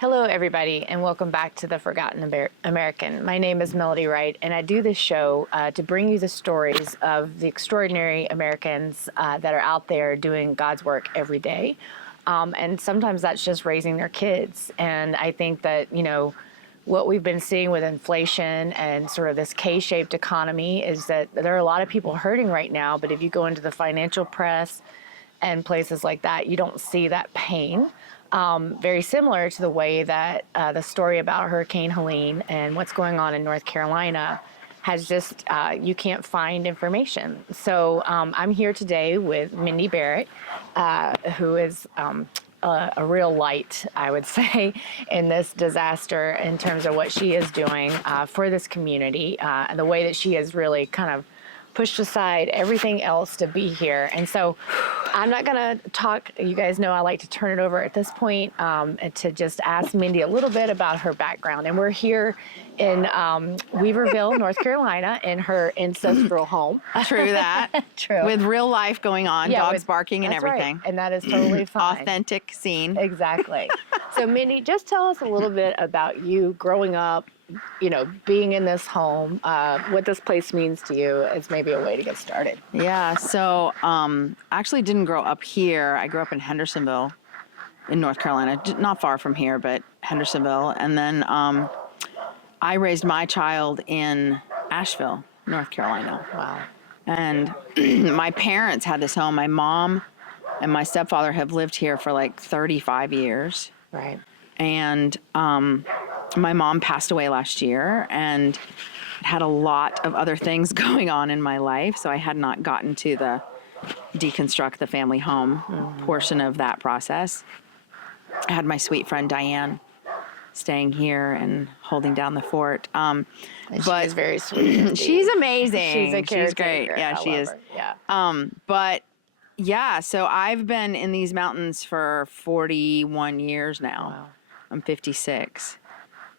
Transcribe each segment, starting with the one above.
Hello, everybody, and welcome back to The Forgotten American. My name is Melody Wright, and I do this show to bring you the stories of the extraordinary Americans that are out there doing God's work every day. And sometimes that's just raising their kids. And I think that, you know, what we've been seeing with inflation and sort of this K-shaped economy is that there are a lot of people hurting right now, but if you go into the financial press and places like that, you don't see that pain. Very similar to the way that the story about Hurricane Helene and what's going on in North Carolina has just, you can't find information. So I'm here today with Mindy Barrett, who is a real light, I would say, in this disaster in terms of what she is doing for this community and the way that she has really kind of pushed aside everything else to be here. And so I'm not going to talk. You guys know I like to turn it over at this point and to just ask Mindy a little bit about her background. And we're here in Weaverville, North Carolina, in her ancestral home. True that. True. With real life going on, Yeah, dogs barking and everything. Right. And that is totally fine. Authentic scene. Exactly. So Mindy, just tell us a little bit about you growing up, you know, being in this home, what this place means to you is maybe a way to get started. Yeah, so I actually didn't grow up here. I grew up in Hendersonville in North Carolina, not far from here, but Hendersonville. And then I raised my child in Asheville, North Carolina. Wow. And my parents had this home. My mom and my stepfather have lived here for like 35 years. Right. And my mom passed away last year and had a lot of other things going on in my life. So I had not gotten to the deconstruct the family home portion of that process. I had my sweet friend Diane staying here and holding down the fort. And but she's very sweet. She's amazing. She's a caretaker. She's great. Yeah, she is. Her. Yeah. But yeah, so I've been in these mountains for 41 years now. Wow. I'm 56.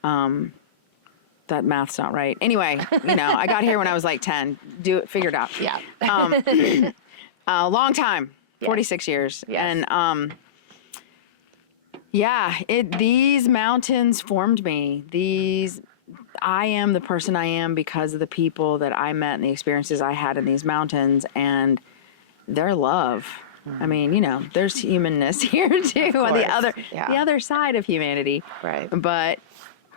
That math's not right. Anyway, you know, I got here when I was like 10. Figure it out. Yeah. A long time, yes. 46 years. Yes. And yeah, these mountains formed me. I am the person I am because of the people that I met and the experiences I had in these mountains and their love. I mean, you know, there's humanness here too on the other side of humanity. Right. But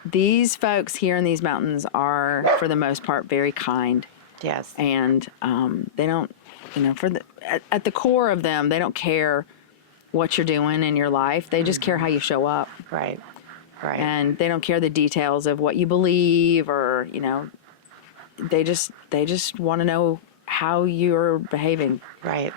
these folks here in these mountains are, for the most part, very kind. Yes. And they don't, you know, at the core of them, they don't care what you're doing in your life. They just care how you show up. Right. Right. And they don't care the details of what you believe or, you know, they just want to know how you're behaving. Right.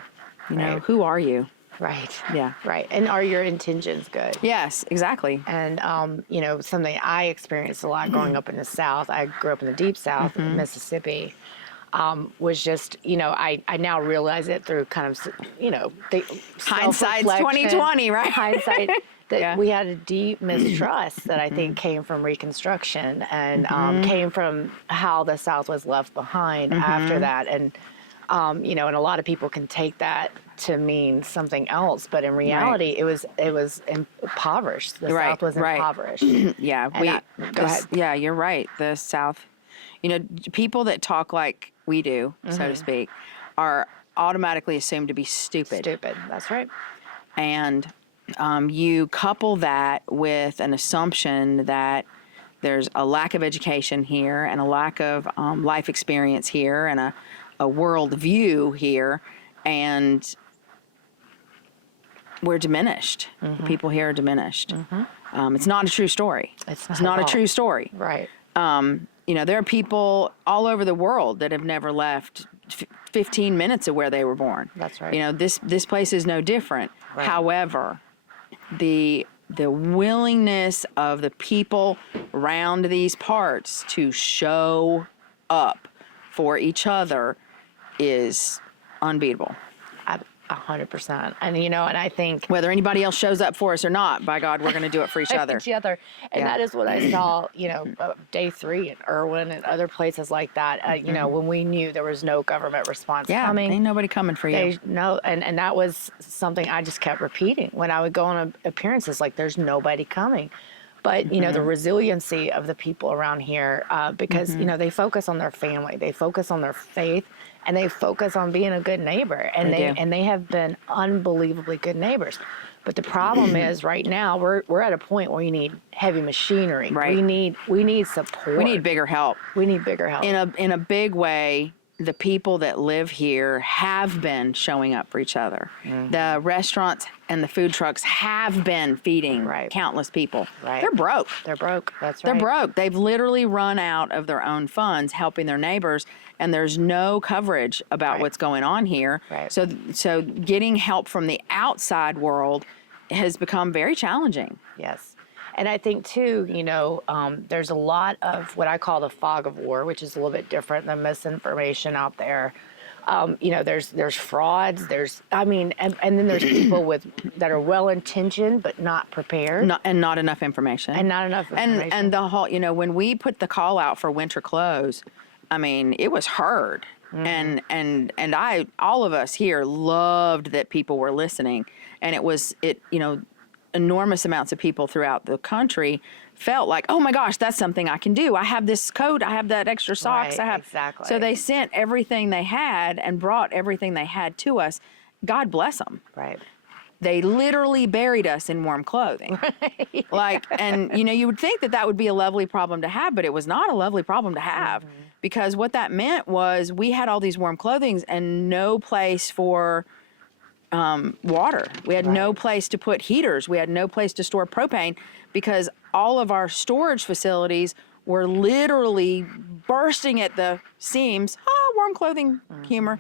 You know, who are you? Right. Yeah. Right. And are your intentions good? Yes, exactly. And, you know, something I experienced a lot growing up in the South, I grew up in the deep South, in Mississippi, was just, you know, I now realize it through kind of, you know, hindsight's 2020, right? Hindsight. That we had a deep mistrust that I think came from Reconstruction and came from how the South was left behind after that. And, you know, and a lot of people can take that to mean something else, but in reality, it was impoverished. The South was impoverished. Yeah, go ahead. Yeah, you're right. The South, you know, people that talk like we do, so to speak, are automatically assumed to be stupid. Stupid. That's right. And you couple that with an assumption that there's a lack of education here and a lack of life experience here and a world view here, and we're diminished. The people here are diminished. It's not a true story. It's not a true story. Right. You know, there are people all over the world that have never left 15 minutes of where they were born. That's right. You know, this place is no different. Right. However, the willingness of the people around these parts to show up for each other is unbeatable. 100%. And, you know, and I think whether anybody else shows up for us or not, by God, we're going to do it for each other. And that is what I saw, you know, day 3 in Irwin and other places like that, you know, when we knew there was no government response coming. Ain't nobody coming for you. No, and that was something I just kept repeating when I would go on appearances, like there's nobody coming. but you know, the resiliency of the people around here, because you know, they focus on their family, they focus on their faith, and they focus on being a good neighbor, and they have been unbelievably good neighbors. But the problem is, right now we're at a point where you need heavy machinery. Right. We need support. We need bigger help. We need bigger help. In a big way. The people that live here have been showing up for each other. The restaurants and the food trucks have been feeding countless people. Right. They're broke. They're broke. That's right. They're broke. They've literally run out of their own funds helping their neighbors, and there's no coverage about what's going on here. Right. So getting help from the outside world has become very challenging. Yes. And I think, too, you know, there's a lot of what I call the fog of war, which is a little bit different than misinformation out there. You know, there's frauds, and then there's people that are well-intentioned but not prepared. Not enough information. And not enough information. And the whole, you know, when we put the call out for winter clothes, I mean, it was heard. And all of us here loved that people were listening. And you know, enormous amounts of people throughout the country felt like, oh my gosh, that's something I can do. I have this coat. I have that extra socks. Right, exactly. So they sent everything they had and brought everything they had to us. God bless them. Right. They literally buried us in warm clothing. Like, and you know, you would think that would be a lovely problem to have, but it was not a lovely problem to have, because what that meant was we had all these warm clothings and no place for water. We had no place to put heaters. We had no place to store propane, because all of our storage facilities were literally bursting at the seams. Warm clothing humor.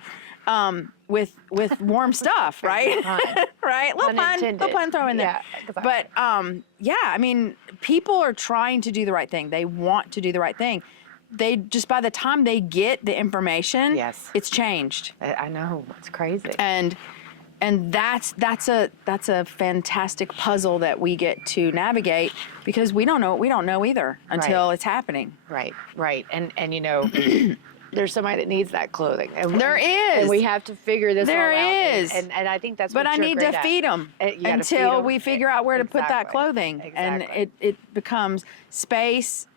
With warm stuff, right? Right? Little pun throw in there. Yeah, exactly. But yeah, I mean, people are trying to do the right thing. They want to do the right thing. They just, by the time they get the information, it's changed. I know, it's crazy. And that's a fantastic puzzle that we get to navigate, because we don't know either until it's happening. Right. And you know, there's somebody that needs that clothing. And there is. And we have to figure this all out. There is. And I think that's but what I need to feed them until we figure out where to put that clothing. Exactly. And it becomes, space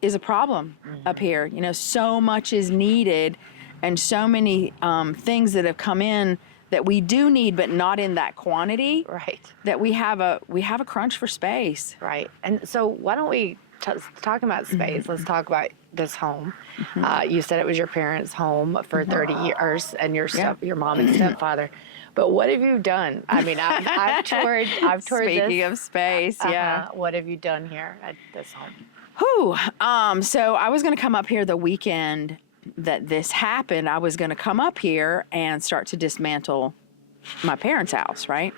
is a problem up here. You know, so much is needed, and so many things that have come in that we do need, but not in that quantity. Right. That we have a crunch for space. Right. And so why don't we, talking about space, let's talk about this home. You said it was your parents' home for 30 years, and your mom and stepfather. But what have you done? I mean, I've toured Speaking of space, what have you done here at this home? So I was going to come up here the weekend that this happened. I was going to come up here and start to dismantle my parents' house, right?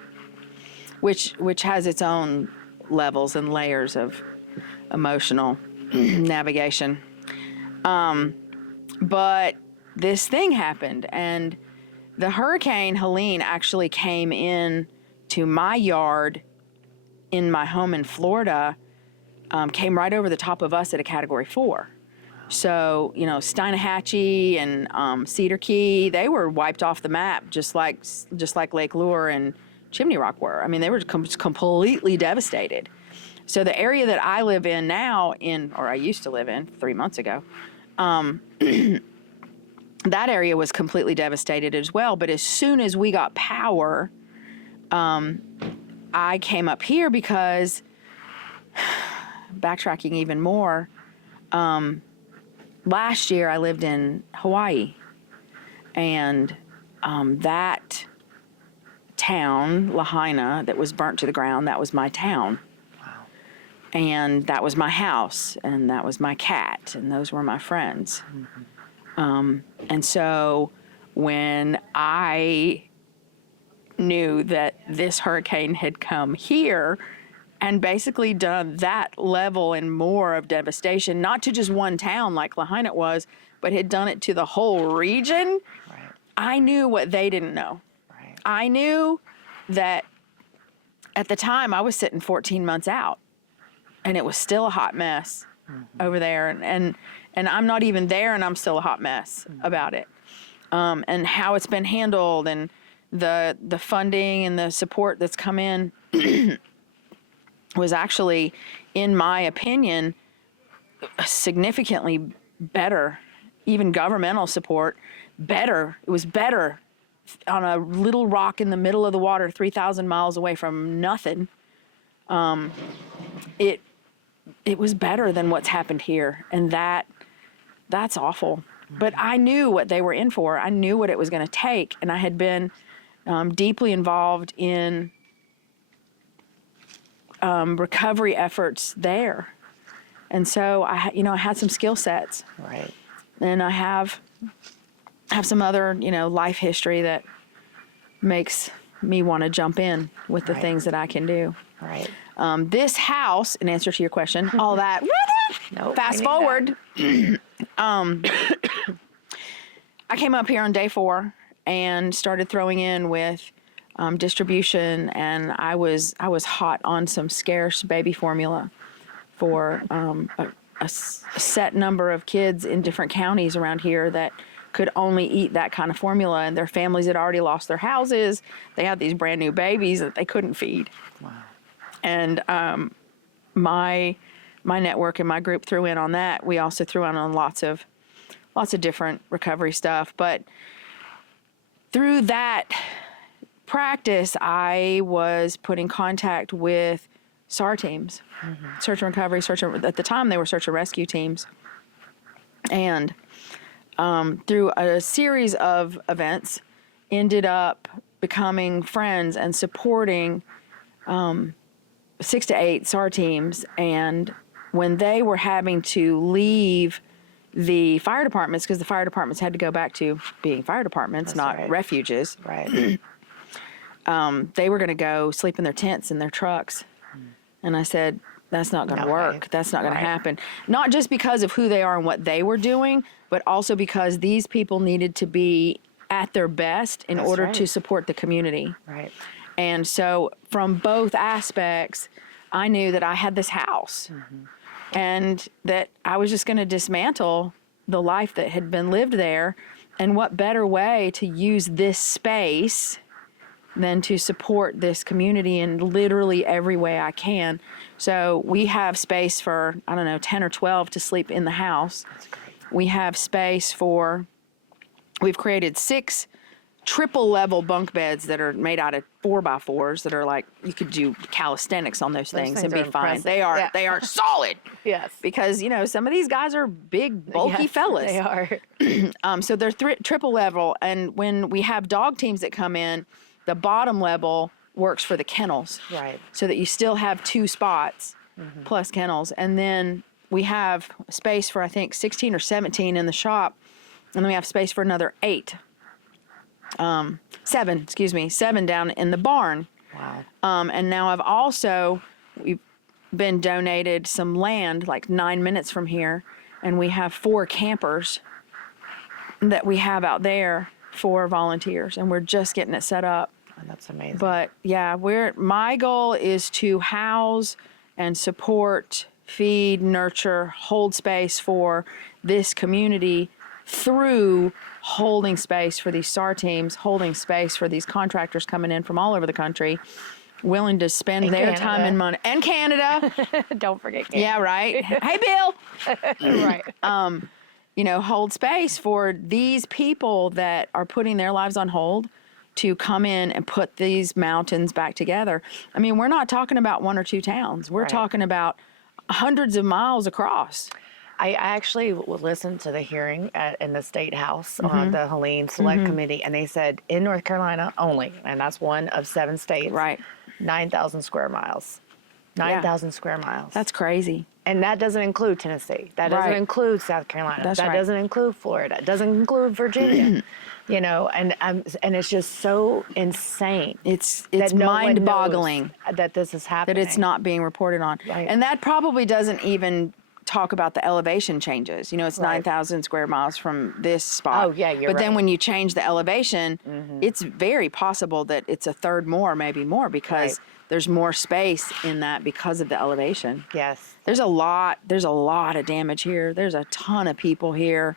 Which has its own levels and layers of emotional navigation. But this thing happened, and the hurricane Helene actually came in to my yard in my home in Florida, came right over the top of us at a Category 4. So, you know, Steinhatchee and Cedar Key, they were wiped off the map, just like Lake Lure and Chimney Rock were. I mean, they were completely devastated. So the area that I live in now, or I used to live in 3 months ago, that area was completely devastated as well. But as soon as we got power, I came up here because, backtracking even more, last year I lived in Hawaii, and that town, Lahaina, that was burnt to the ground, that was my town. Wow. And that was my house, and that was my cat, and those were my friends. And so when I knew that this hurricane had come here and basically done that level and more of devastation, not to just one town like Lahaina was, but had done it to the whole region, I knew what they didn't know. I knew that at the time I was sitting 14 months out, and it was still a hot mess over there. And I'm not even there, and I'm still a hot mess about it. And how it's been handled, and the funding and the support that's come in was actually in my opinion, significantly better, even governmental support, better. It was better on a little rock in the middle of the water, 3,000 miles away from nothing. It was better than what's happened here, and that's awful. But I knew what they were in for. I knew what it was going to take, and I had been deeply involved in recovery efforts there. And so I had some skill sets. Right. And I have some other, life history that makes me want to jump in with the things that I can do. Right. This house, in answer to your question, all that, Nope, fast forward. I came up here on day 4 and started throwing in with distribution, and I was hot on some scarce baby formula for a set number of kids in different counties around here that could only eat that kind of formula, and their families had already lost their houses. They had these brand new babies that they couldn't feed. Wow. And my network and my group threw in on that. We also threw in on lots of different recovery stuff. But through that practice, I was put in contact with SAR teams, search and recovery, at the time they were search and rescue teams. And through a series of events, ended up becoming friends and supporting 6 to 8 SAR teams. And when they were having to leave the fire departments, because the fire departments had to go back to being fire departments, not refuges. Right. They were going to go sleep in their tents in their trucks. And I said, that's not going to work. That's not going to happen. Not just because of who they are and what they were doing, but also because these people needed to be at their best in order to support the community. Right. And so from both aspects, I knew that I had this house and that I was just going to dismantle the life that had been lived there. And what better way to use this space than to support this community in literally every way I can. So we have space for, 10 or 12 to sleep in the house. That's great. We have space we've created 6 triple level bunk beds that are made out of 4x4s that are like, you could do calisthenics on those things and be fine. They are solid. Yes. Because, some of these guys are big, bulky fellas. They are. So they're triple level. And when we have dog teams that come in, the bottom level works for the kennels. Right. So that you still have 2 spots plus kennels. And then we have space for, I think, 16 or 17 in the shop. And then we have space for another 7 down in the barn. Wow. And now we've been donated some land like 9 minutes from here. And we have 4 campers that we have out there for volunteers. And we're just getting it set up. Oh, that's amazing. But yeah, my goal is to house and support, feed, nurture, hold space for this community through holding space for these SAR teams, holding space for these contractors coming in from all over the country, willing to spend their time and money. And Canada. Don't forget Canada. Yeah, right. Hey, Bill. Right. Hold space for these people that are putting their lives on hold to come in and put these mountains back together. I mean, we're not talking about 1 or 2 towns. We're talking about hundreds of miles across. I actually listened to the hearing in the State House on the Helene Select Committee, and they said in North Carolina only, and that's one of 7 states, 9,000 square miles. 9,000 square miles. That's crazy. And that doesn't include Tennessee. That doesn't include South Carolina. That doesn't include Florida. It doesn't include Virginia. And it's just so insane. It's mind-boggling that this is happening. That it's not being reported on. Right. And that probably doesn't even talk about the elevation changes. It's 9,000 square miles from this spot. Oh, yeah, you're But then when you change the elevation, it's very possible that it's a third more, maybe more, because there's more space in that because of the elevation. Yes. There's a lot of damage here. There's a ton of people here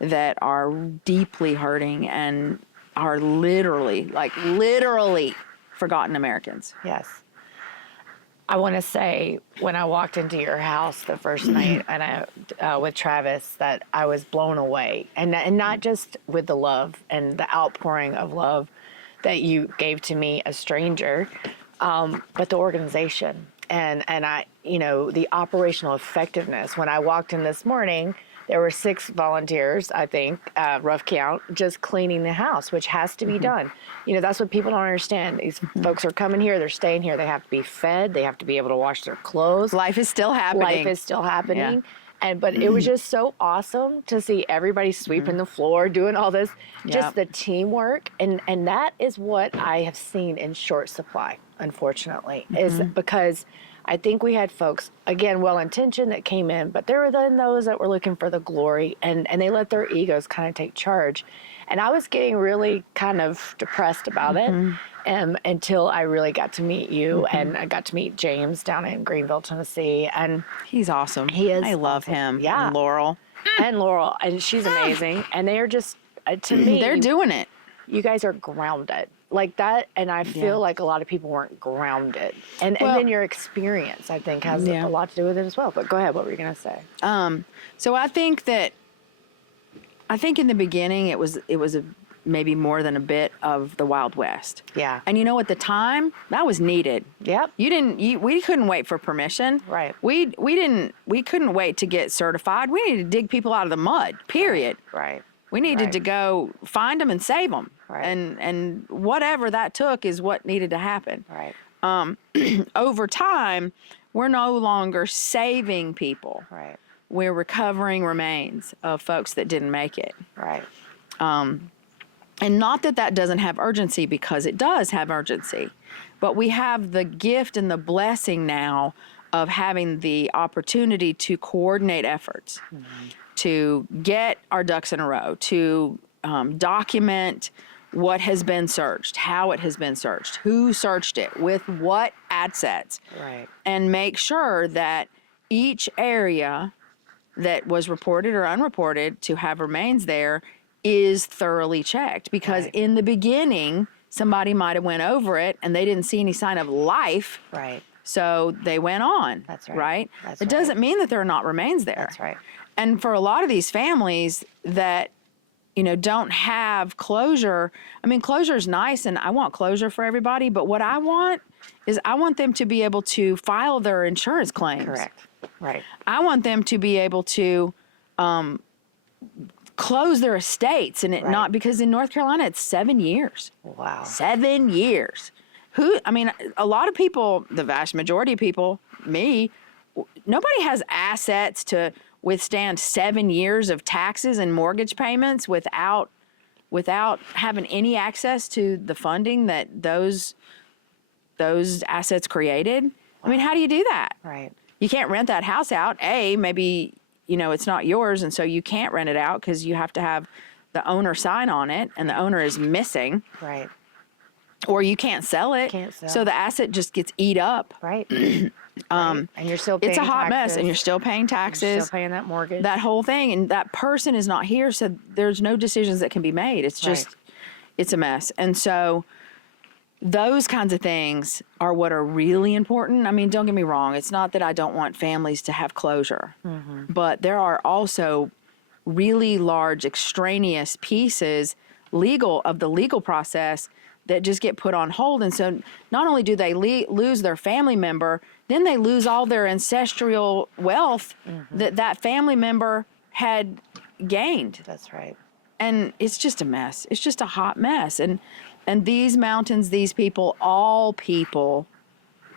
that are deeply hurting and are literally forgotten Americans. Yes. I want to say when I walked into your house the first night and with Travis, that I was blown away, and not just with the love and the outpouring of love that you gave to me, a stranger, but the organization and I, the operational effectiveness. When I walked in this morning, there were 6 volunteers, I think, rough count, just cleaning the house, which has to be done. That's what people don't understand. These folks are coming here, they're staying here, they have to be fed, they have to be able to wash their clothes. Life is still happening. Life is still happening. Yeah. But it was just so awesome to see everybody sweeping the floor, doing all this, just the teamwork. And that is what I have seen in short supply, unfortunately, is because I think we had folks, again, well-intentioned that came in, but there were then those that were looking for the glory, and they let their egos kind of take charge. And I was getting really kind of depressed about it until I really got to meet you, and I got to meet James down in Greenville, Tennessee. And he's awesome. He is. I love awesome. him. Yeah. And Laurel. And she's amazing. And they are just, to me, they're doing it. You guys are grounded like that, and I feel like a lot of people weren't grounded. And then your experience, I think, has a lot to do with it as well. But go ahead, what were you going to say? So I think in the beginning it was maybe more than a bit of the Wild West. Yeah. And at the time that was needed. Yep. We couldn't wait for permission. Right. We couldn't wait to get certified. We needed to dig people out of the mud. Period. Right. We needed to go find them and save them. Right. And whatever that took is what needed to happen. Right. Over time, we're no longer saving people. Right. We're recovering remains of folks that didn't make it. Right. And not that doesn't have urgency, because it does have urgency. But we have the gift and the blessing now of having the opportunity to coordinate efforts, to get our ducks in a row, to document what has been searched, how it has been searched, who searched it, with what assets, Right. and make sure that each area that was reported or unreported to have remains there is thoroughly checked. Because in the beginning, somebody might have went over it and they didn't see any sign of life. Right. So they went on. That's right. Right? That's it doesn't mean that there are not remains there. That's right. And for a lot of these families that, don't have closure, closure is nice, and I want closure for everybody, but what I want is I want them to be able to file their insurance claims. Correct. Right. I want them to be able to close their estates, and not, because in North Carolina it's 7 years. Wow. 7 years. A lot of people, the vast majority of people, me, nobody has assets to withstand 7 years of taxes and mortgage payments without having any access to the funding that those assets created. How do you do that? Right. You can't rent that house out. Maybe, it's not yours, and so you can't rent it out because you have to have the owner sign on it, and the owner is missing. Right. Or you can't sell it. Can't sell. So the asset just gets eat up. Right. And you're still paying It's a hot taxes. mess, and you're still paying taxes. You're still paying that mortgage. That whole thing, and that person is not here, so there's no decisions that can be made. It's just, it's a mess. And so those kinds of things are what are really important. Don't get me wrong. It's not that I don't want families to have closure, but there are also really large extraneous pieces of the legal process that just get put on hold. And so not only do they lose their family member, then they lose all their ancestral wealth that family member had gained. That's right. And it's just a mess. It's just a hot mess. And these mountains, these people, all people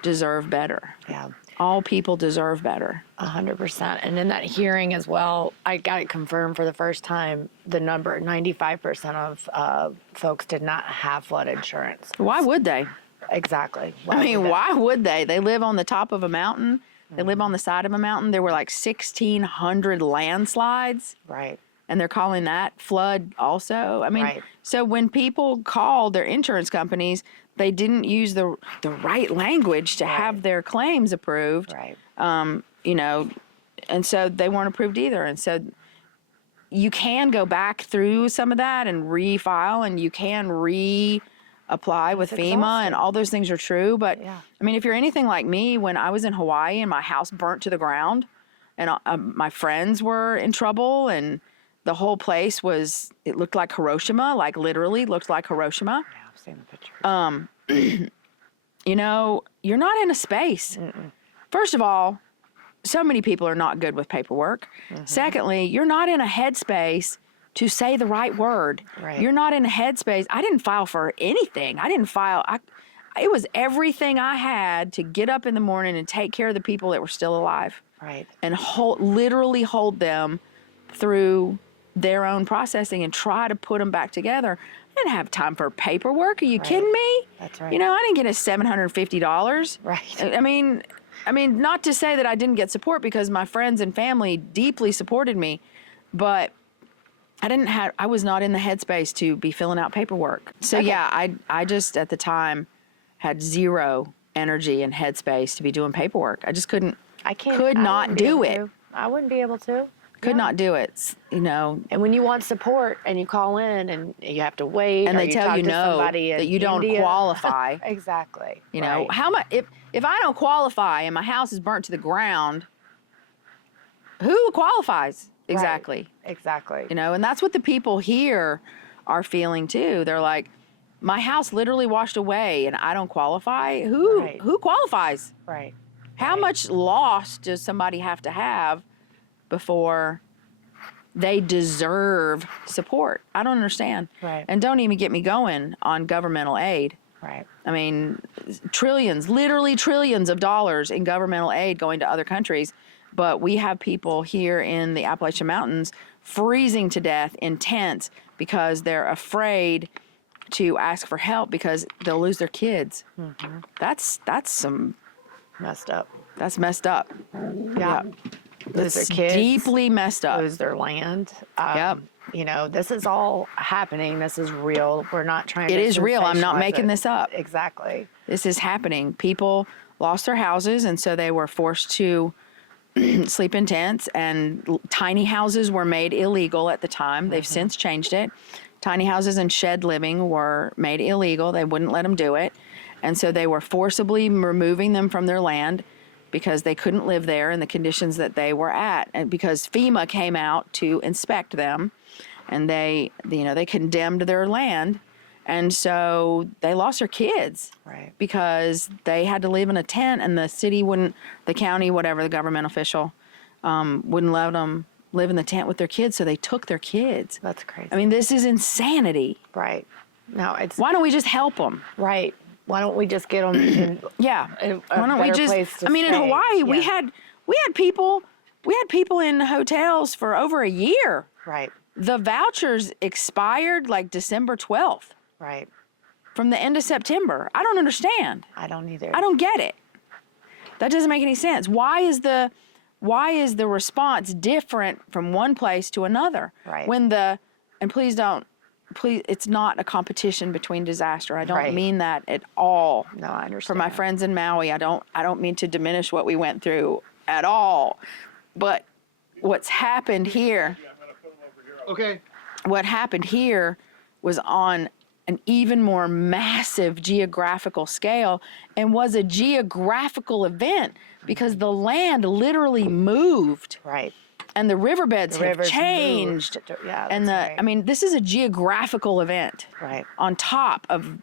deserve better. Yeah. All people deserve better. 100%. And in that hearing as well, I got it confirmed for the first time, the number, 95% of folks did not have flood insurance. Why would they? Exactly. Why would they? They live on the top of a mountain. They live on the side of a mountain. There were like 1,600 landslides. Right. And they're calling that flood also. Right. So when people called their insurance companies, they didn't use the right language to have their claims approved. Right. And so they weren't approved either. And so you can go back through some of that and refile, and you can apply with FEMA, and exhausting. all those things are true. But Yeah. I mean, if you're anything like me, when I was in Hawaii and my house burnt to the ground, and my friends were in trouble, and the whole place it looked like Hiroshima, like literally looked like Hiroshima. Yeah, I've seen the pictures. You know, you're not in a space. First of all, so many people are not good with paperwork. Secondly, you're not in a headspace to say the right word. Right. You're not in a headspace. I didn't file for anything. It was everything I had to get up in the morning and take care of the people that were still alive. Right. And literally hold them through their own processing and try to put them back together. I didn't have time for paperwork. Are you kidding me? That's right. You know, I didn't get $750. Right. I mean, not to say that I didn't get support, because my friends and family deeply supported me, but I was not in the headspace to be filling out paperwork. So yeah, I just at the time had zero energy and headspace to be doing paperwork. I just could not do it. I wouldn't be able to. Could not do it, you know. And when you want support and you call in and you have to wait, And or they you tell talk you to no, somebody that in you don't India. qualify. Exactly. You know, Right. how much, if I don't qualify and my house is burnt to the ground, who qualifies exactly? Right. Exactly. You know, and that's what the people here are feeling too. They're like, my house literally washed away and I don't qualify. Who qualifies? Right. How much loss does somebody have to have before they deserve support? I don't understand. Right. And don't even get me going on governmental aid. Right. I mean, literally trillions of dollars in governmental aid going to other countries. But we have people here in the Appalachian Mountains freezing to death in tents because they're afraid to ask for help because they'll lose their kids. That's Messed up. That's messed up. Yeah. Lose their It's kids. deeply messed up. Lose their land. Yep. You know, this is all happening. This is real. We're not trying to. It is real. I'm not sensationalize making it. this up. Exactly. This is happening. People lost their houses, and so they were forced to sleep in tents, and tiny houses were made illegal at the time. They've since changed it. Tiny houses and shed living were made illegal. They wouldn't let them do it. And so they were forcibly removing them from their land because they couldn't live there in the conditions that they were at. And because FEMA came out to inspect them, and they condemned their land. And so they lost their kids. Right. Because they had to live in a tent, and the county, whatever, the government official, wouldn't let them live in the tent with their kids, so they took their kids. That's crazy. I mean, this is insanity. Right. No, it's Why don't we just help them? right. Why don't we just get them in Yeah. Why don't we just? to in stay? Hawaii, we Yeah. had people in hotels for over a year. Right. The vouchers expired like December 12th Right. from the end of September. I don't understand. I don't either. I don't get it. That doesn't make any sense. Why is the response different from one place to another? Right. Please, it's not a competition between disaster. I don't Right. mean that at all. No, I understand. For my friends in Maui, I don't mean to diminish what we went through at all. But what's happened here, Okay. what happened here was on an even more massive geographical scale, and was a geographical event because the land literally moved, Right. and the riverbeds have Rivers changed. moved. Yeah. And that's right. this is a geographical event Right. on top of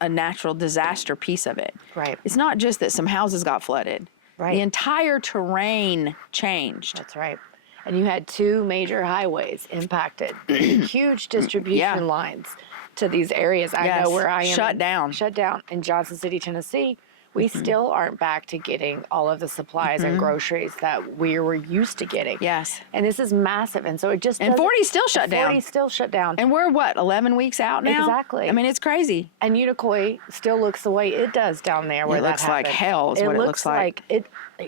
a natural disaster piece of it. Right. It's not just that some houses got flooded. Right. The entire terrain changed. That's right. And you had two major highways impacted, huge distribution Yeah. lines to these areas. I Yes. know where I am. Shut down. Shut down. In Johnson City, Tennessee, we still aren't back to getting all of the supplies and groceries that we were used to getting. Yes. And this is massive. And so it just And doesn't- 40 still shut down. 40 still shut down. And we're 11 weeks out now? Exactly. I mean, it's crazy. And Unicoi still looks the way it does down there where It that looks like happened. hell is what it looks like. it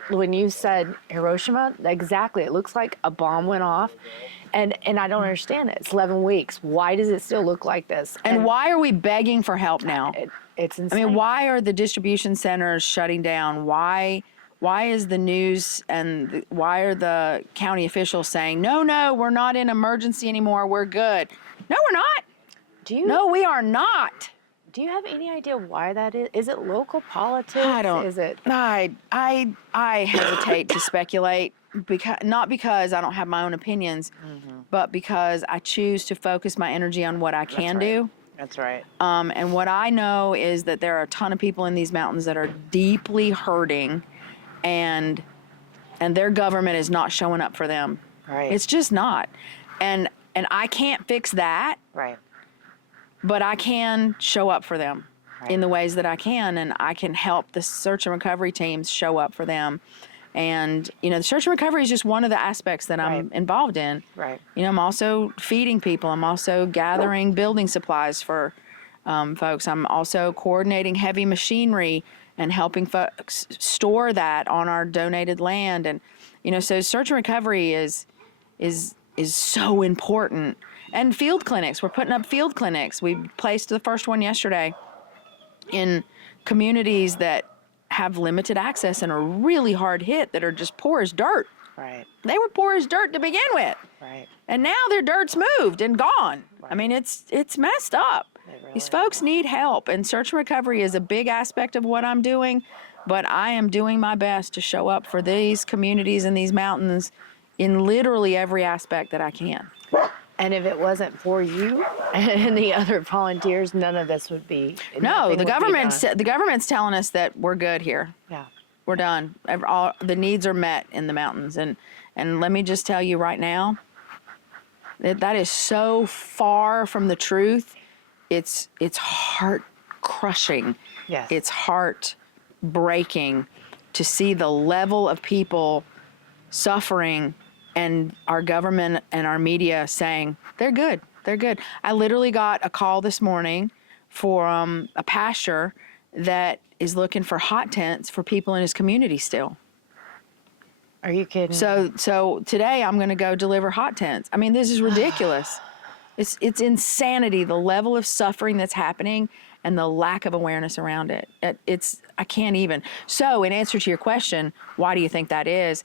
when you said Hiroshima, exactly. It looks like a bomb went off. And I don't understand it. It's 11 weeks. Why does it still look like this? And why are we begging for help now? It's I insane. mean, why are the distribution centers shutting down? Why is the news and why are the county officials saying, no, we're not in emergency anymore, we're good? No, we're not. Do you No, we are not. Do you have any idea why that is? Is it local politics? I don't. Is it? I hesitate to speculate not because I don't have my own opinions, but because I choose to focus my energy on what I can do. That's right. And what I know is that there are a ton of people in these mountains that are deeply hurting, and their government is not showing up for them. Right. It's just not. And I can't fix that. Right. But I can show up for them in the ways that I can, and I can help the search and recovery teams show up for them. And, the search and recovery is just one of the aspects that I'm involved in. Right. I'm also feeding people. I'm also gathering building supplies for folks. I'm also coordinating heavy machinery and helping folks store that on our donated land. And, so search and recovery is so important. And field clinics. We're putting up field clinics. We placed the first one yesterday in communities that have limited access and are really hard hit, that are just poor as dirt. Right. They were poor as dirt to begin with. Right. And now their dirt's moved and gone. Right. I mean, it's messed up. Really These folks need help. And search and recovery is a big aspect of what I'm doing. But I am doing my best to show up for these communities and these mountains in literally every aspect that I can. And if it wasn't for you and the other volunteers, none of this would be. No, the government's telling us that we're good here. Yeah, we're done. All the needs are met in the mountains, and let me just tell you right now, that is so far from the truth. It's heart crushing. Yes, it's heart breaking to see the level of people suffering. And our government and our media saying, they're good, they're good. I literally got a call this morning for a pastor that is looking for hot tents for people in his community still. Are you kidding? So today I'm going to go deliver hot tents. I mean, this is ridiculous. It's insanity, the level of suffering that's happening and the lack of awareness around it. I can't even. So in answer to your question, why do you think that is?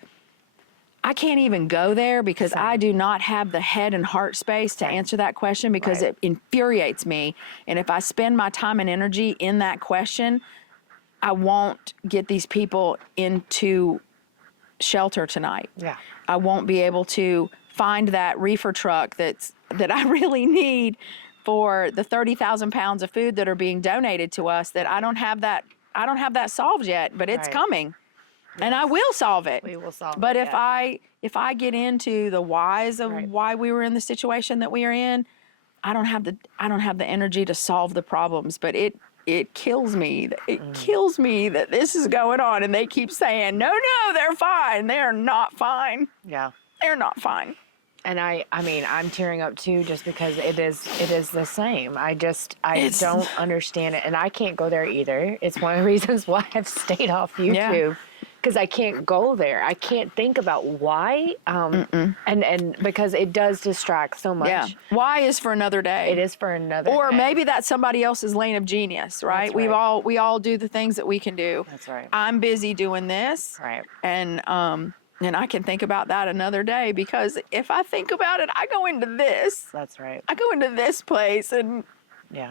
I can't even go there because I do not have the head and heart space to answer that question, because it infuriates me. And if I spend my time and energy in that question, I won't get these people into shelter tonight. Yeah. I won't be able to find that reefer truck that I really need for the 30,000 pounds of food that are being donated to us. That I don't have that solved yet, but it's coming. Yes. And I will solve it. We will solve it. But if I get into the whys of why we were in the situation that we are in, I don't have the energy to solve the problems. But it kills me. It kills me that this is going on, and they keep saying, no, they're fine. They're not fine. Yeah, they're not fine. And I mean, I'm tearing up too, just because it is the same. I don't understand it, and I can't go there either. It's one of the reasons why I've stayed off YouTube. Yeah. Because I can't go there. I can't think about why. And because it does distract so much. Yeah. Why is for another day. It is for another day. Or maybe that's somebody else's lane of genius, right? We all do the things that we can do. That's right. I'm busy doing this. Right. And I can think about that another day, because if I think about it, I go into this. That's right. I go into this place, and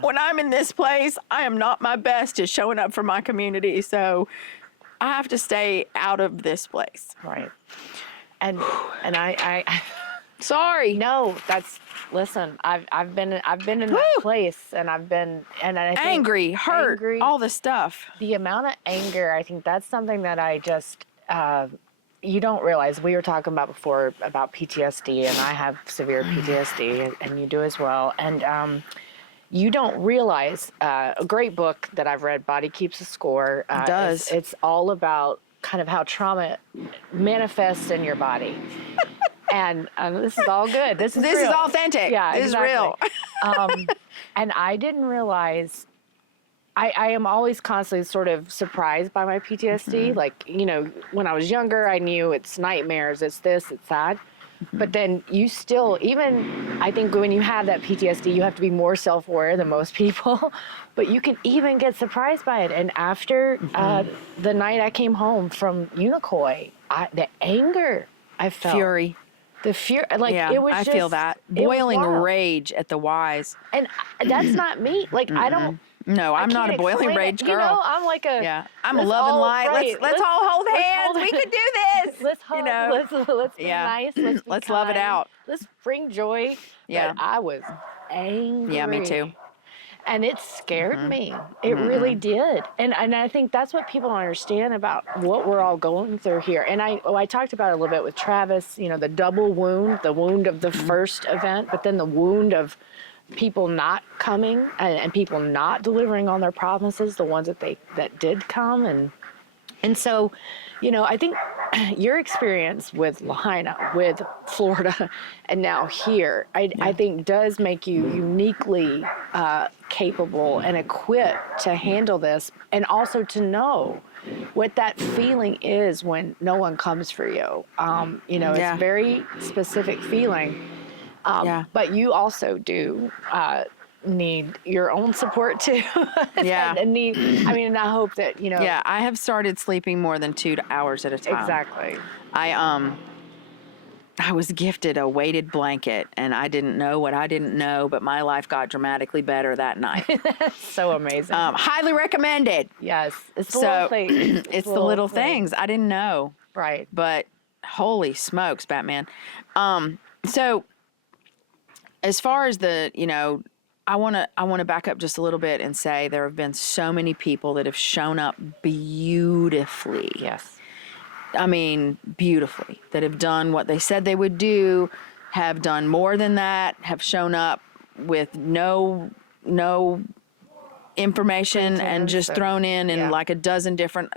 when I'm in this place, I am not my best at showing up for my community. So I have to stay out of this place. Right. And I sorry. No, listen, I've been in that place, and I think angry, hurt, all the stuff. The amount of anger, I think that's something that I just you don't realize. We were talking about before about PTSD, and I have severe PTSD, and you do as well. And you don't realize, a great book that I've read, Body Keeps a Score. It does. It's all about kind of how trauma manifests in your body. And this is all good. This is authentic. Yeah, this exactly. is real. And I didn't realize, I am always constantly sort of surprised by my PTSD. Mm-hmm. Like, when I was younger, I knew it's nightmares, it's this, it's that. But then you still, even, I think when you have that PTSD, you have to be more self-aware than most people. But you can even get surprised by it. And after the night I came home from Unicoi, the anger I felt. Fury. The fear, it was I feel that. Boiling rage at the whys. And that's not me. Like, I don't, No, I'm not a can't boiling explain rage it. girl. You know, I'm like a. Yeah, I'm a let's love and all- light. right, Let's all hold hands. We could do this. Let's hug. You know. Let's be Yeah. nice. Let's be Let's love it kind. out. Let's bring joy. Yeah. But I was angry. Yeah, me too. And it scared me. It really did. And I think that's what people don't understand about what we're all going through here. And I talked about it a little bit with Travis, you know, the double wound, the wound of the first event, but then the wound of people not coming and people not delivering on their promises, the ones that did come. And so, you know, I think your experience with Lahaina, with Florida, and now here, I think does make you uniquely capable and equipped to handle this, and also to know what that feeling is when no one comes for you. You know, it's a very specific feeling. But you also do need your own support too. Yeah. and I hope that, you know. Yeah, I have started sleeping more than 2 hours at a time. Exactly. I was gifted a weighted blanket, and I didn't know what I didn't know, but my life got dramatically better that night. So amazing. Highly recommended. Yes. It's the little things. It's the little things. I didn't know. Right. But holy smokes, Batman. So as far as the, you know, I want to back up just a little bit and say there have been so many people that have shown up beautifully. Yes. I mean, beautifully, that have done what they said they would do, have done more than that, have shown up with no information and just thrown in like a dozen different,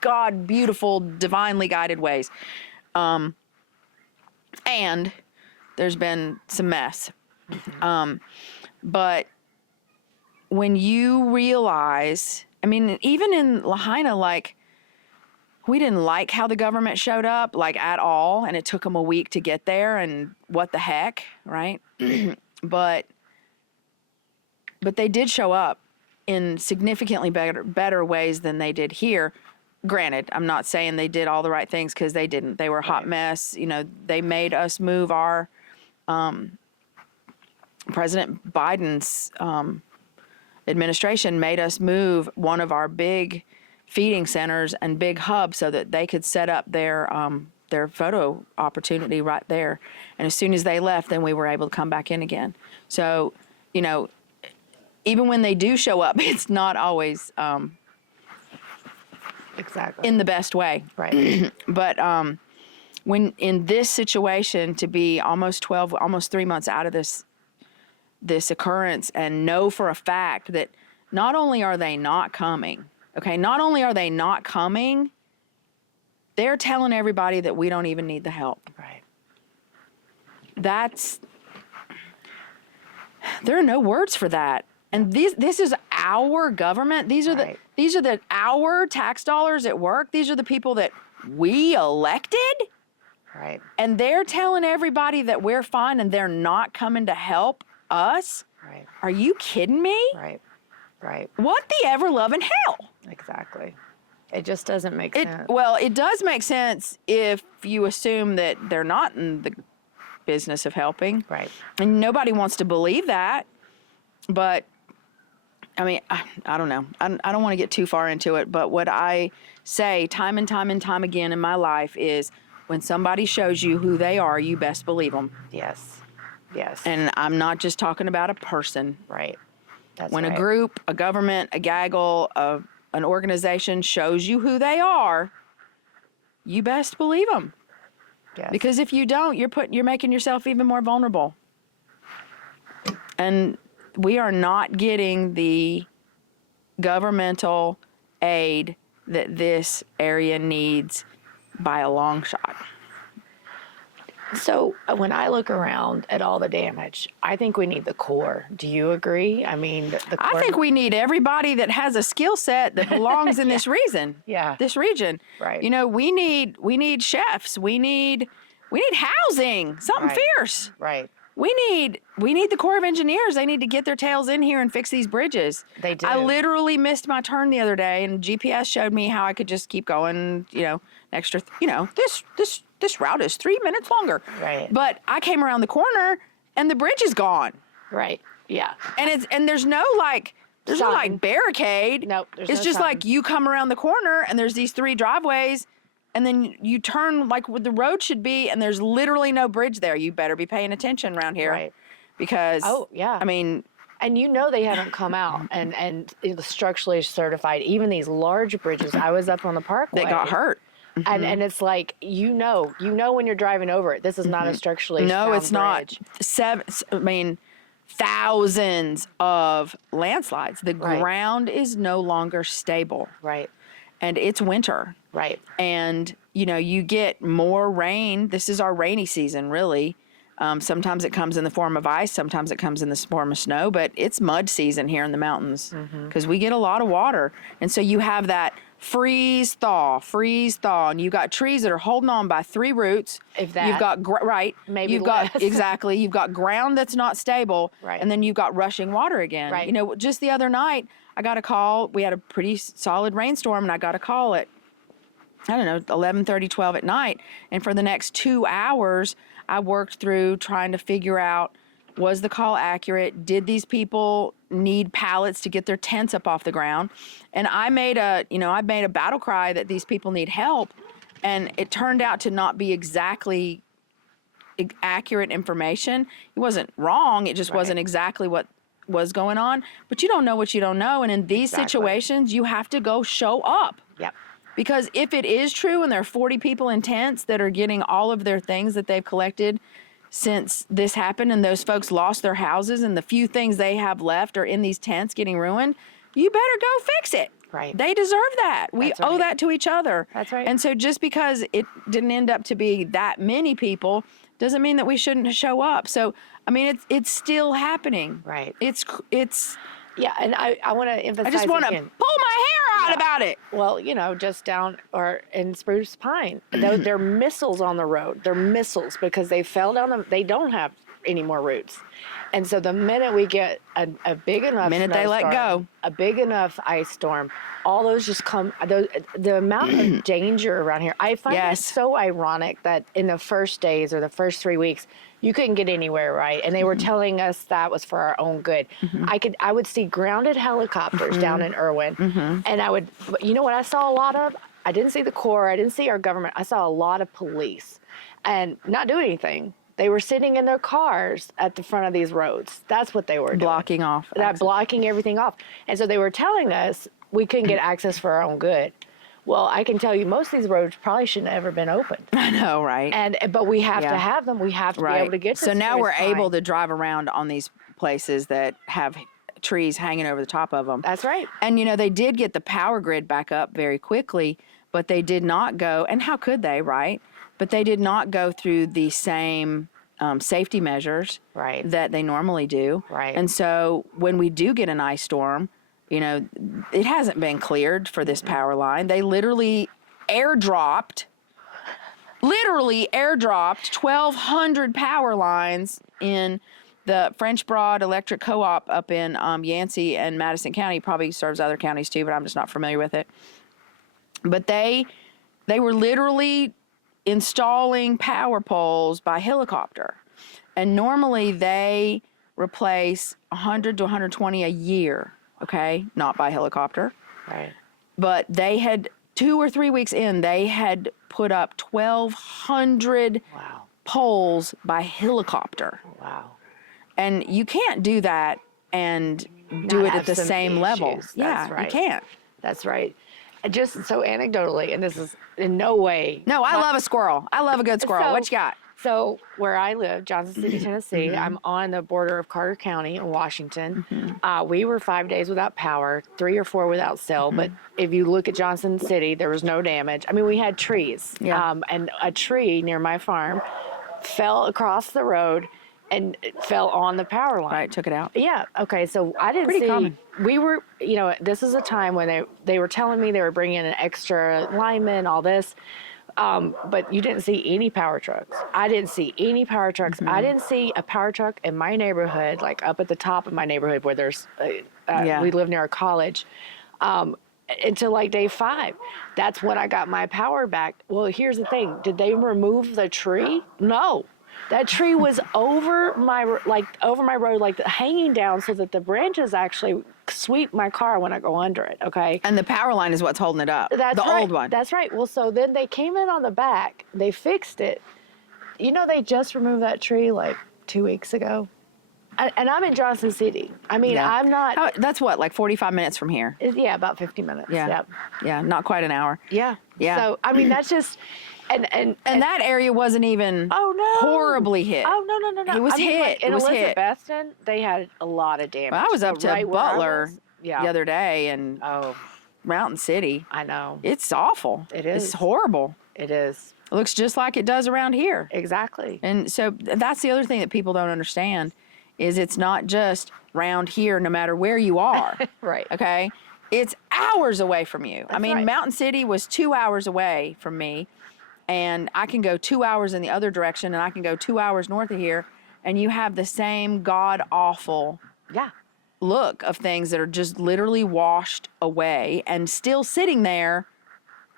God, beautiful, divinely guided ways. And there's been some mess. But when you realize, I mean, even in Lahaina, like, we didn't like how the government showed up, like, at all, and it took them a week to get there, and what the heck, right? But they did show up in significantly better ways than they did here. Granted, I'm not saying they did all the right things, because they didn't. They were a hot mess. You know, they made us move our President Biden's administration made us move one of our big feeding centers and big hubs so that they could set up their photo opportunity right there. And as soon as they left, then we were able to come back in again. So, you know, even when they do show up, it's not always exactly in the best way. Right. But when in this situation, to be almost 3 months out of this occurrence, and know for a fact that not only are they not coming, they're telling everybody that we don't even need the help. Right. There are no words for that. And this is our government. These are our tax dollars at work. These are the people that we elected. Right. And they're telling everybody that we're fine, and they're not coming to help us. Right. Are you kidding me? Right. Right. What the ever loving hell? Exactly. It just doesn't make sense. Well, it does make sense if you assume that they're not in the business of helping. Right. And nobody wants to believe that. But, I mean, I don't know. I don't want to get too far into it. But what I say time and time and time again in my life is, when somebody shows you who they are, you best believe them. Yes. Yes. And I'm not just talking about a person. Right. That's when right. a group, a government, a gaggle, an organization shows you who they are, you best believe them. Yes. Because if you don't, you're making yourself even more vulnerable. And we are not getting the governmental aid that this area needs by a long shot. So when I look around at all the damage, I think we need the Corps. Do you agree? I mean, the Corps. I think we need everybody that has a skill set that belongs in this region. Yeah. This region. Right. You know, we need chefs. We need housing. Something fierce. Right. We need the Corps of Engineers. They need to get their tails in here and fix these bridges. They do. I literally missed my turn the other day, and GPS showed me how I could just keep going. You know, an extra. You know, this route is 3 minutes longer. Right. But I came around the corner, and the bridge is gone. Right. Yeah. And there's no like There's no sign. like barricade. Nope, there's It's no just sign. like you come around the corner and there's these 3 driveways, and then you turn like where the road should be, and there's literally no bridge there. You better be paying attention around here. Right. Because, Oh, yeah. I mean, And they haven't come out and it's structurally certified. Even these large bridges, I was up on the Parkway. they got hurt. And it's like, when you're driving over it, this is not a structurally No, sound it's bridge. not. Thousands of landslides. The Right. ground is no longer stable. Right, And it's winter. right. And, you get more rain. This is our rainy season, really. Sometimes it comes in the form of ice. Sometimes it comes in the form of snow. But it's mud season here in the mountains because we get a lot of water. And so you have that freeze, thaw. And you've got trees that are holding on by 3 roots. If that. You've got, right. Maybe You've got, less. exactly. You've got ground that's not stable. Right. And then you've got rushing water again. Right. Just the other night, I got a call. We had a pretty solid rainstorm, and I got a call at, 11:30, 12 at night. And for the next 2 hours, I worked through trying to figure out, was the call accurate? Did these people need pallets to get their tents up off the ground? And I made a battle cry that these people need help. And it turned out to not be exactly accurate information. It wasn't wrong. It just wasn't exactly what was going on. But you don't know what you don't know. And in these situations, you have to go show up. Yep. Because if it is true and there are 40 people in tents that are getting all of their things that they've collected since this happened, and those folks lost their houses, and the few things they have left are in these tents getting ruined, you better go fix it. Right. They deserve that. We That's owe right. that to each other. That's right. And so just because it didn't end up to be that many people doesn't mean that we shouldn't show up. So, I mean, it's still happening. Right. It's Yeah, and I want to emphasize I just want to again. pull my hair out Yeah. about it. Well, just down or in Spruce Pine, they're missiles on the road. They're missiles because they fell down. They don't have any more roots, and so the minute we get a big enough They let go, a big enough ice storm, all those just come. The amount of danger around here, I find it so ironic that in the first days or the first 3 weeks, you couldn't get anywhere, right? And they were telling us that was for our own good. I would see grounded helicopters down in Irwin, and you know what I saw a lot of? I didn't see the Corps, I didn't see our government. I saw a lot of police and not doing anything. They were sitting in their cars at the front of these roads. That's what they were doing. blocking off. Blocking everything off. And so they were telling us we couldn't get access for our own good. Well, I can tell you most of these roads probably shouldn't have ever been opened. I know, right? But we have to have them. We have to be able to get to So now Spruce we're able Pine. to drive around on these places that have trees hanging over the top of them. That's right. And, they did get the power grid back up very quickly, but they did not go, and how could they, right? But they did not go through the same safety measures Right. that they normally do. Right. And so when we do get an ice storm, it hasn't been cleared for this power line. They literally airdropped 1,200 power lines in the French Broad Electric Co-op up in Yancey and Madison County. Probably serves other counties too, but I'm just not familiar with it. But they were literally installing power poles by helicopter. And normally they replace 100 to 120 a year, okay? Not by helicopter. Right. But they had 2 or 3 weeks in, they had put up 1,200 Wow. poles by helicopter. Wow. And you can't do that and do Not it have at the some same level. issues. Yeah, That's right. you can't. That's right. Just so anecdotally, and this is in no way. No, I love a squirrel. I love a good squirrel. What you got? So where I live, Johnson City, Tennessee, I'm on the border of Carter County in Washington. We were 5 days without power, 3 or 4 without cell. But if you look at Johnson City, there was no damage. I mean, we had trees. Yeah. And a tree near my farm fell across the road and it fell on the power line. Right, took it out. Yeah. Okay. So I didn't Pretty see. common. We were, this is a time when they were telling me they were bringing in an extra lineman, all this, but you didn't see any power trucks. I didn't see any power trucks. I didn't see a power truck in my neighborhood, like up at the top of my neighborhood where there's, we live near a college, until like day 5. That's when I got my power back. Well, here's the thing: did they remove the tree? No. That tree was over my road, like hanging down so that the branches actually sweep my car when I go under it. Okay. And the power line is what's holding it up. That's the right. old one. That's right. Well, so then they came in on the back. They fixed it. You know, they just removed that tree like 2 weeks ago. And I'm in Johnson City. I mean, Yeah. I'm not. That's what, like 45 minutes from here. Yeah, about 50 minutes. Yeah. Yep. Yeah, not quite an hour. Yeah. Yeah. So, I mean, that's just. And that area wasn't even horribly hit. Oh, no. It was I mean, hit. Like, in it was hit. Elizabethton, they had a lot of damage. Well, I was up to right where I Butler was, yeah. the other day and Oh, Mountain City. I know. It's awful. It is. It's horrible. It is. It looks just like it does around here. Exactly. And so that's the other thing that people don't understand is it's not just round here no matter where you are. Right. Okay? It's hours away from you. I That's mean, right. Mountain City was 2 hours away from me, and I can go 2 hours in the other direction, and I can go 2 hours north of here, and you have the same god-awful Yeah. look of things that are just literally washed away and still sitting there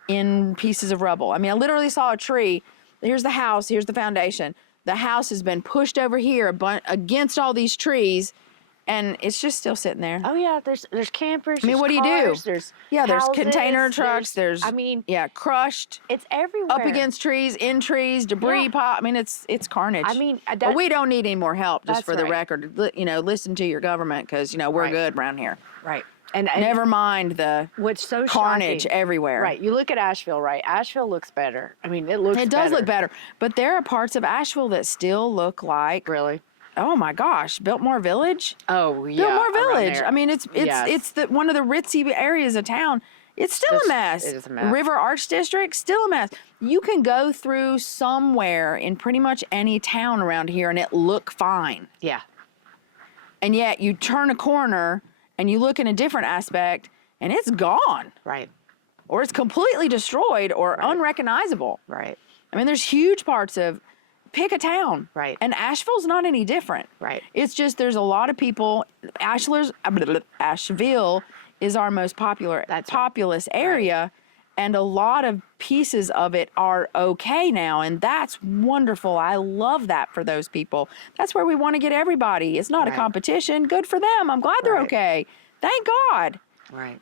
in pieces of rubble. I mean, I literally saw a tree. Here's the house. Here's the foundation. The house has been pushed over here against all these trees, and it's just still sitting there. Oh yeah. There's campers. I mean, there's what do you do? cars, There's Yeah, there's houses, container trucks. I mean, yeah, crushed it's everywhere. up against trees, in trees, debris Yeah. pop. I mean, it's carnage. I mean, But we don't need any more help. Just That's for the right. record, listen to your government because we're Right. good around here. Right. And Never mind the What's so carnage shocking, everywhere. Right. You look at Asheville, right? Asheville looks better. I mean, it looks It does better. look better, but there are parts of Asheville that still look like, Really? oh my gosh, Biltmore Village. Oh, yeah. Biltmore around Village. there. I mean, it's Yes. one of the ritzy areas of town. It's still a mess. It is a mess. River Arch District, still a mess. You can go through somewhere in pretty much any town around here and it look fine. Yeah. And yet you turn a corner and you look in a different aspect and it's gone. Right. Or it's completely destroyed or unrecognizable. Right. I mean, there's huge parts of, pick a town. Right. And Asheville's not any different. Right. It's just there's a lot of people. Asheville is our most populous area, and a lot of pieces of it are okay now, and that's wonderful. I love that for those people. That's where we want to get everybody. It's not a Right. competition. Good for them. I'm glad they're Right. okay. Thank God. Right.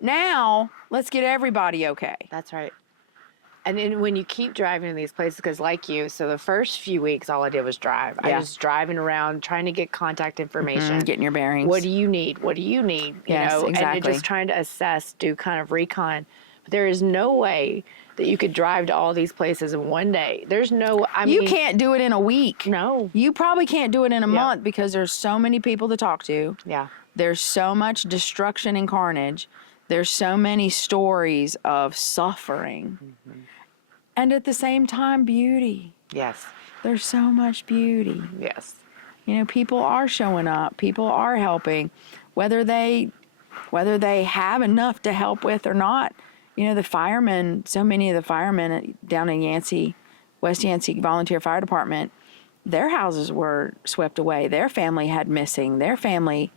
Now, let's get everybody okay. That's right. And then when you keep driving to these places, because like you, so the first few weeks, all I did was drive. I Yeah. was driving around trying to get contact information. Getting your bearings. What do you need? What do you need? You Yes, know, exactly. and just trying to assess, do kind of recon. But there is no way that you could drive to all these places in one day. There's no, I You mean. can't do it in a week. No. You probably can't do it in a Yeah. month because there's so many people to talk to. Yeah. There's so much destruction and carnage. There's so many stories of suffering. And at the same time, beauty. Yes. There's so much beauty. Yes. People are showing up. People are helping, whether they have enough to help with or not. The firemen, so many of the firemen down in West Yancey Volunteer Fire Department, their houses were swept away. Their family had missing. Their family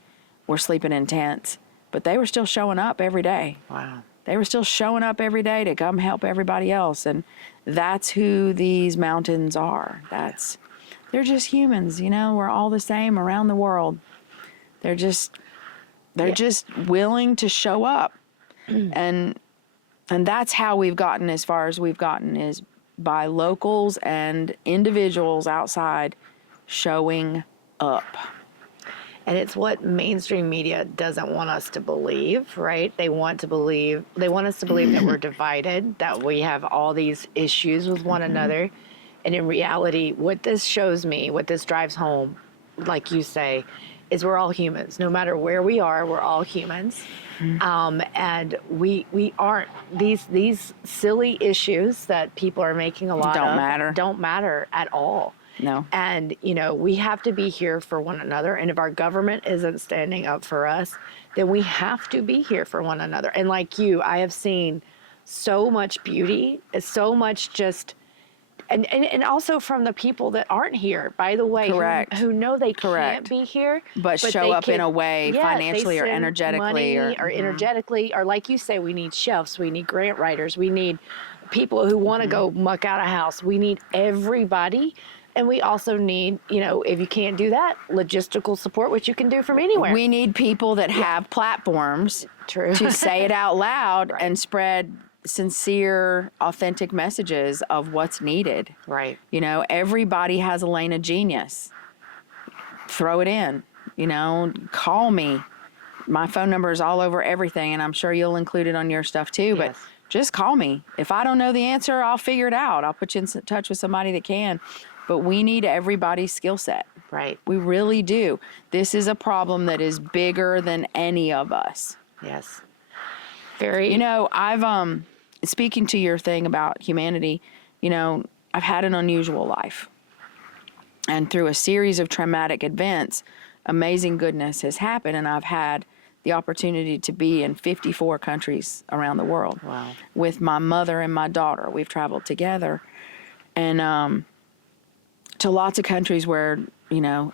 were sleeping in tents, but they were still showing up every day. Wow. They were still showing up every day to come help everybody else. And that's who these mountains are. They're just humans, we're all the same around the world. They're just willing to show up. And that's how we've gotten as far as we've gotten is by locals and individuals outside showing up. And it's what mainstream media doesn't want us to believe, right? They want us to believe that we're divided, that we have all these issues with one another. And in reality, what this shows me, what this drives home, like you say, is we're all humans. No matter where we are, we're all humans. And we aren't, these silly issues that people are making a lot of don't matter at all. No. And, we have to be here for one another. And if our government isn't standing up for us, then we have to be here for one another. And like you, I have seen so much beauty, so much just, and also from the people that aren't here, by the way, Correct. who know they Correct. can't be here. But show they up in can- a way yeah, financially they or send energetically money or energetically, or like you say, we need chefs, we need grant writers, we need people who want to go muck out a house. We need everybody And we also need, if you can't do that, logistical support, which you can do from anywhere. We need people that have platforms True. to say it out loud Right. and spread sincere, authentic messages of what's needed. Right. Everybody has a lane of genius. Throw it in, call me. My phone number is all over everything, and I'm sure you'll include it on your stuff too, but Yes. just call me. If I don't know the answer, I'll figure it out. I'll put you in touch with somebody that can. But we need everybody's skill set. Right. We really do. This is a problem that is bigger than any of us. Yes. Very. I've speaking to your thing about humanity, I've had an unusual life. And through a series of traumatic events, amazing goodness has happened, and I've had the opportunity to be in 54 countries around the world. Wow. With my mother and my daughter. We've traveled together, and to lots of countries where,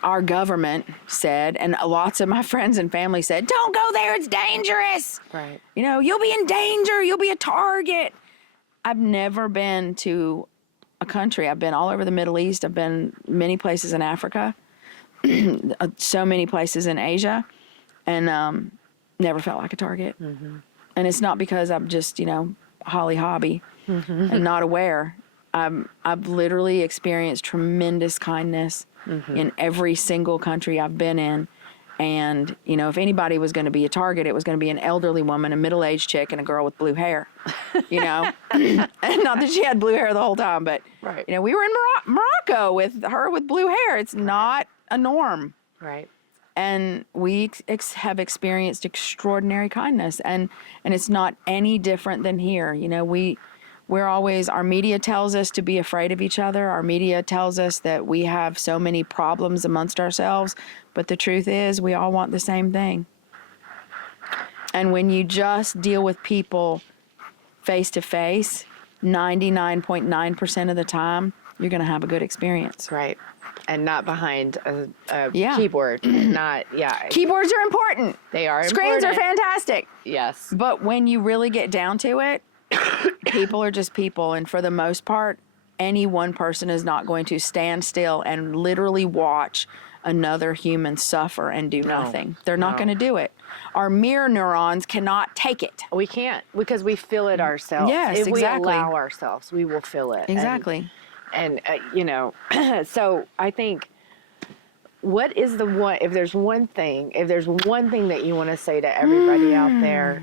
our government said, and lots of my friends and family said, don't go there, it's dangerous. Right. You'll be in danger, you'll be a target. I've never been to a country. I've been all over the Middle East. I've been many places in Africa, so many places in Asia, and never felt like a target. Mm-hmm. And it's not because I'm just, holly hobby and not aware. I've literally experienced tremendous kindness in every single country I've been in. And, if anybody was going to be a target, it was going to be an elderly woman, a middle-aged chick, and a girl with blue hair, And not that she had blue hair the whole time, but, Right. We were in Morocco with her with blue hair. It's not a norm. Right. And we have experienced extraordinary kindness. And it's not any different than here. We're always, our media tells us to be afraid of each other. Our media tells us that we have so many problems amongst ourselves. But the truth is, we all want the same thing. And when you just deal with people face to face, 99.9% of the time, you're going to have a good experience. Right. And not behind a Yeah. keyboard. And not, Keyboards are important. They are Screens are important. fantastic. Yes. But when you really get down to it, people are just people. And for the most part, any one person is not going to stand still and literally watch another human suffer and do nothing. They're not going to do it. Our mirror neurons cannot take it. We can't, because we feel it ourselves. Yes, if exactly. we allow ourselves, we will feel it. Exactly. And so I think, what is if there's one thing that you want to say to everybody out there,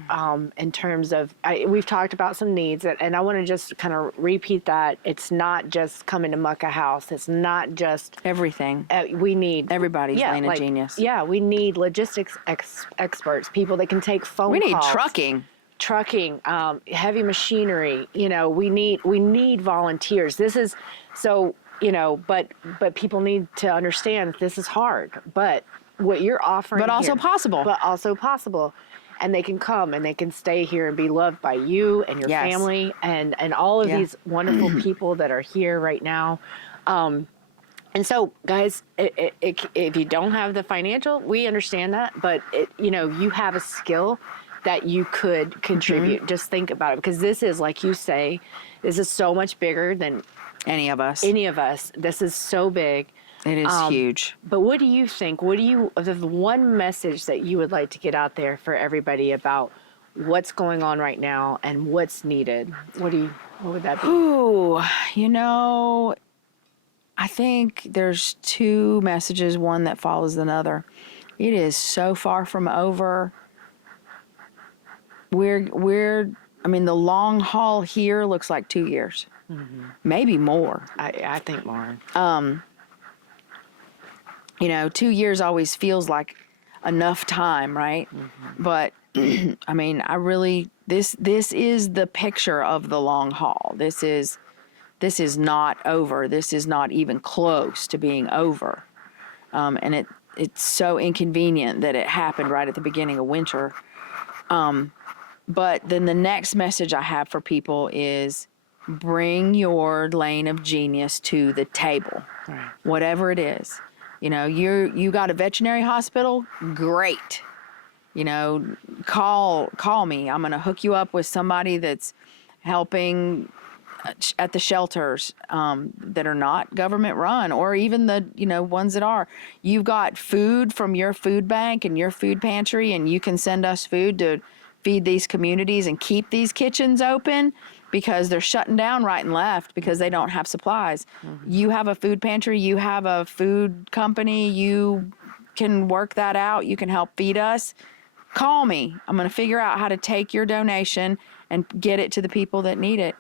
in terms of, we've talked about some needs, and I want to just kind of repeat that. It's not just coming to muck a house. It's not just Everything. we need Everybody's lane of genius. Yeah, we need logistics experts, people that can take phone We need calls. trucking. Heavy machinery. We need volunteers. This is so. But people need to understand that this is hard. But what you're offering, But also here- possible. But also possible, and they can come and they can stay here and be loved by you and your Yes. family and all of Yeah. these wonderful people that are here right now. And so, guys, if you don't have the financial, we understand that. But you have a skill that you could contribute. Just think about it, because this is, like you say, this is so much bigger than Any of us. This is so big. It is huge. But what do you think? The one message that you would like to get out there for everybody about what's going on right now and what's needed? What would that be? Ooh, I think there's two messages, one that follows another. It is so far from over. The long haul here looks like 2 years. Mm-hmm. Maybe more. I think more. 2 years always feels like enough time, right? Mm-hmm. But this is the picture of the long haul. This is not over. This is not even close to being over. And it's so inconvenient that it happened right at the beginning of winter. But then the next message I have for people is, bring your lane of genius to the table, Right. Whatever it is. You got a veterinary hospital, great. Call me. I'm going to hook you up with somebody that's helping at the shelters that are not government run, or even the ones that are. You've got food from your food bank and your food pantry, and you can send us food to feed these communities and keep these kitchens open, because they're shutting down right and left because they don't have supplies. You have a food pantry, you have a food company, you can work that out, you can help feed us. Call me. I'm going to figure out how to take your donation and get it to the people that need it.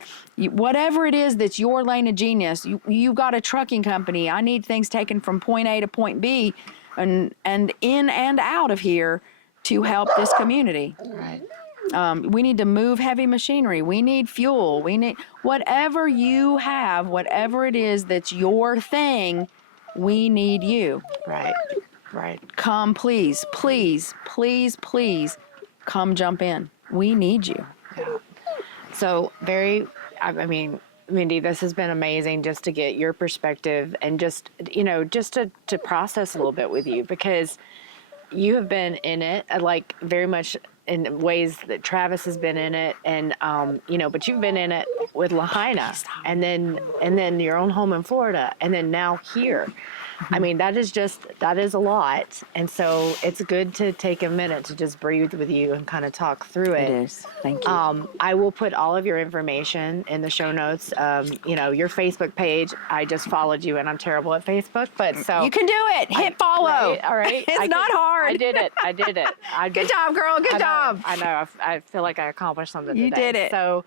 Whatever it is that's your lane of genius, you've got a trucking company. I need things taken from point A to point B and in and out of here to help this community. Right. We need to move heavy machinery. We need fuel. We need whatever you have, whatever it is that's your thing, we need you. Right. Right. Come, please, please, please, please, come jump in. We need you. Yeah. So I mean, Mindy, this has been amazing just to get your perspective and just to process a little bit with you, because you have been in it, like very much in ways that Travis has been in it, and but you've been in it with Lahaina, and then your own home in Florida, and then now here. I mean, that is a lot, and so it's good to take a minute to just breathe with you and kind of talk through it. It is. Thank you. I will put all of your information in the show notes. Your Facebook page. I just followed you, and I'm terrible at Facebook, but so You can do it. Hit follow. Right, all right. It's not hard. I did it. Good job, girl. Good job. I know. I feel like I accomplished something You today. did it. So,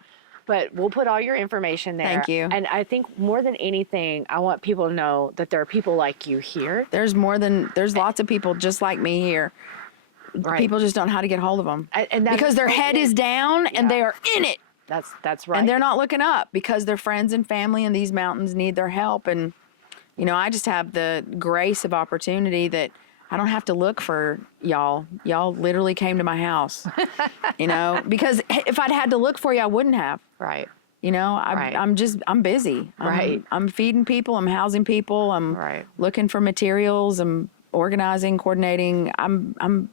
but we'll put all your information there. Thank you. And I think more than anything, I want people to know that there are people like you here. There's lots of people just like me here. Right. People just don't know how to get hold of them. And that because is their so head good. is down and they are in it. That's right. And they're not looking up because their friends and family in these mountains need their help. And, I just have the grace of opportunity that I don't have to look for y'all. Y'all literally came to my house, because if I'd had to look for you, I wouldn't have. Right. Right. I'm busy. Right. I'm feeding people. I'm housing people. I'm Right. looking for materials. I'm organizing, coordinating. I'm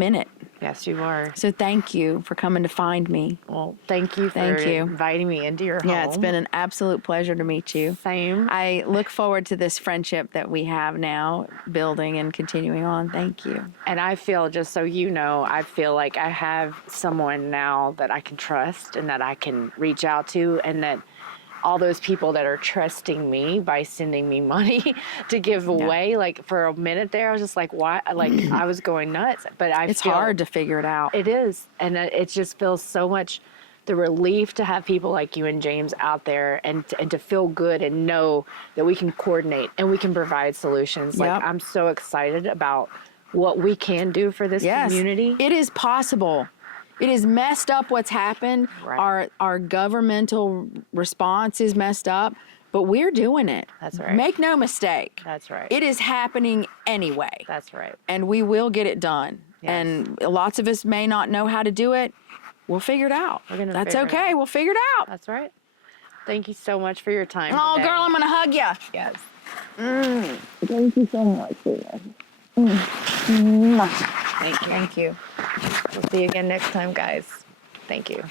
in it. Yes, you are. So thank you for coming to find me. Well, thank you for Thank you. inviting me into your home. Yeah, it's been an absolute pleasure to meet you. Same. I look forward to this friendship that we have now building and continuing on. Thank you. And I feel, just so you know, I feel like I have someone now that I can trust and that I can reach out to, and that all those people that are trusting me by sending me money to give away, like for a minute there, I was just like, why? Like I was going nuts, but It's hard to figure it out. It is. And it just feels so much, the relief to have people like you and James out there, and to feel good and know that we can coordinate and we can provide solutions. Yep. Like, I'm so excited about what we can do for this community. It is possible. It is messed up what's happened. Right. Our governmental response is messed up, but we're doing it. That's right. Make no mistake. That's right. It is happening anyway. That's right. And we will get it done. Yes. And lots of us may not know how to do it. We'll figure it out. That's figure it okay. out. We'll figure it out. That's right. Thank you so much for your time Oh, today. girl, I'm going to hug you. Yes. Thank you so much. Thank you. Thank you. We'll see you again next time, guys. Thank you.